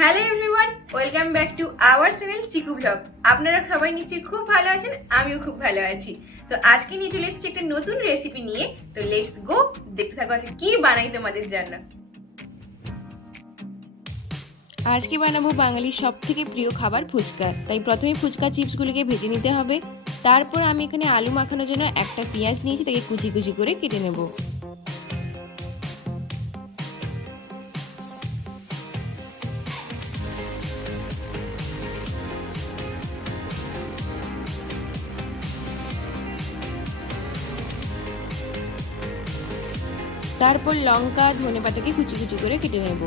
Hello everyone, welcome back to our channel Chiku blog. আপনারা সবাই নিশ্চয়ই খুব ভালো আছেন, আমিও খুব ভালো আছি। তো আজকে নিয়ে চলে এসেছি একটা নতুন রেসিপি নিয়ে। তো লেটস গো, দেখতে থাকো আজকে কি বানাই তোমাদের জন্য। আজকে বানাবো বাঙালির সব থেকে প্রিয় খাবার ফুচকা। তাই প্রথমে ফুচকা চিপসগুলিকে ভেজে নিতে হবে। তারপর আমি এখানে আলু মাখানোর জন্য একটা পেঁয়াজ নিয়েছি, তাকে কুচি কুচি করে কেটে নেব। তারপর লঙ্কা ধনেপাতাকে কুচি কুচি করে কেটে নেব।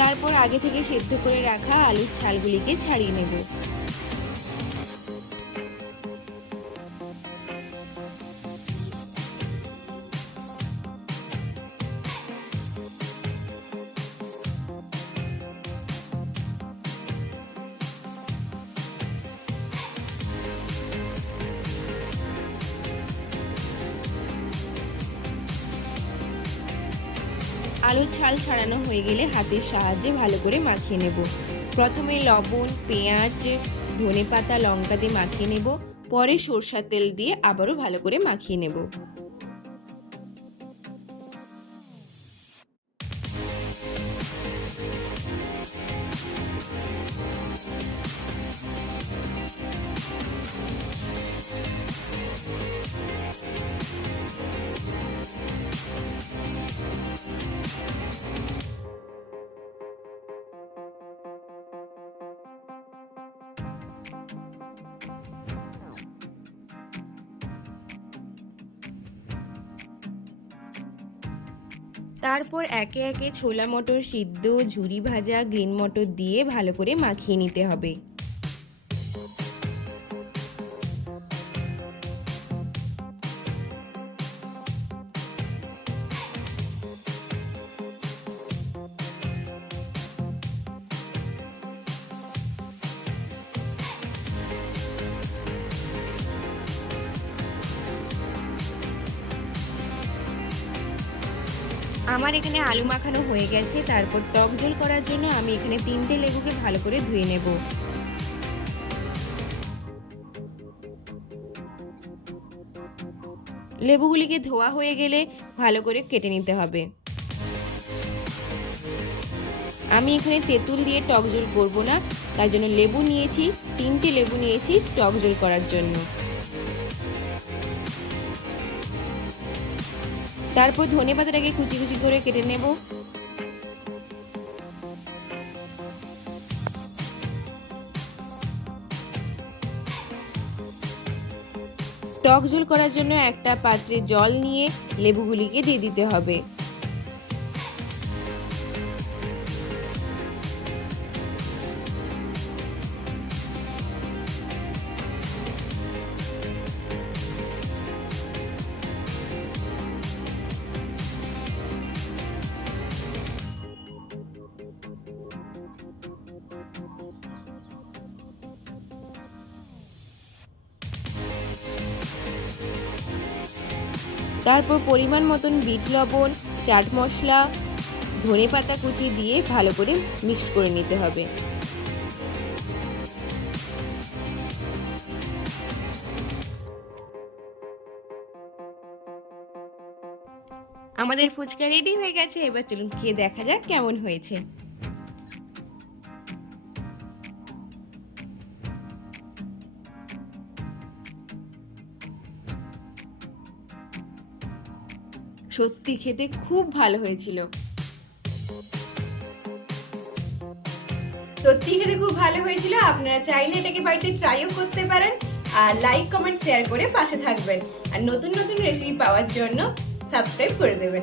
তারপর আগে থেকে সেদ্ধ করে রাখা আলুর ছালগুলিকে ছাড়িয়ে নেব। আলুর ছাল ছাড়ানো হয়ে গেলে হাতের সাহায্যে ভালো করে মাখিয়ে নেব। প্রথমে লবণ, পেঁয়াজ, ধনেপাতা, লঙ্কা দিয়ে মাখিয়ে নেব। পরে সরষের তেল দিয়ে আবারও ভালো করে মাখিয়ে নেব। তারপর একে একে ছোলা মটর সিদ্ধ, ঝুরি ভাজা, গ্রিন মটর দিয়ে ভালো করে মাখিয়ে নিতে হবে। আমার এখানে আলু মাখানো হয়ে গেছে। তারপর টক ঝোল করার জন্য আমি এখানে 3টে লেবুকে ভালো করে ধুয়ে নেব। লেবুগুলিকে ধোয়া হয়ে গেলে ভালো করে কেটে নিতে হবে। আমি এখানে তেঁতুল দিয়ে টক ঝোল করবো না, তার জন্য লেবু নিয়েছি, 3টে লেবু নিয়েছি টক ঝোল করার জন্য। তারপর ধনেপাতাটাকে কুচি কুচি করে কেটে নেব। টক ঝোল করার জন্য একটা পাত্রে জল নিয়ে লেবুগুলিকে দিয়ে দিতে হবে। তারপর পরিমাণ মতন বিট লবণ, চাট মশলা, ধনেপাতা কুচি দিয়ে ভালো করে মিক্সড করে নিতে হবে। আমাদের ফুচকা রেডি হয়ে গেছে। এবার চলুন খেয়ে দেখা যাক কেমন হয়েছে। সত্যি খেতে খুব ভালো হয়েছিল। সত্যি খেতে খুব ভালো হয়েছিল। আপনারা চাইলে এটাকে বাড়িতে ট্রাইও করতে পারেন। আর লাইক, কমেন্ট, শেয়ার করে পাশে থাকবেন। আর নতুন নতুন রেসিপি পাওয়ার জন্য সাবস্ক্রাইব করে দেবেন।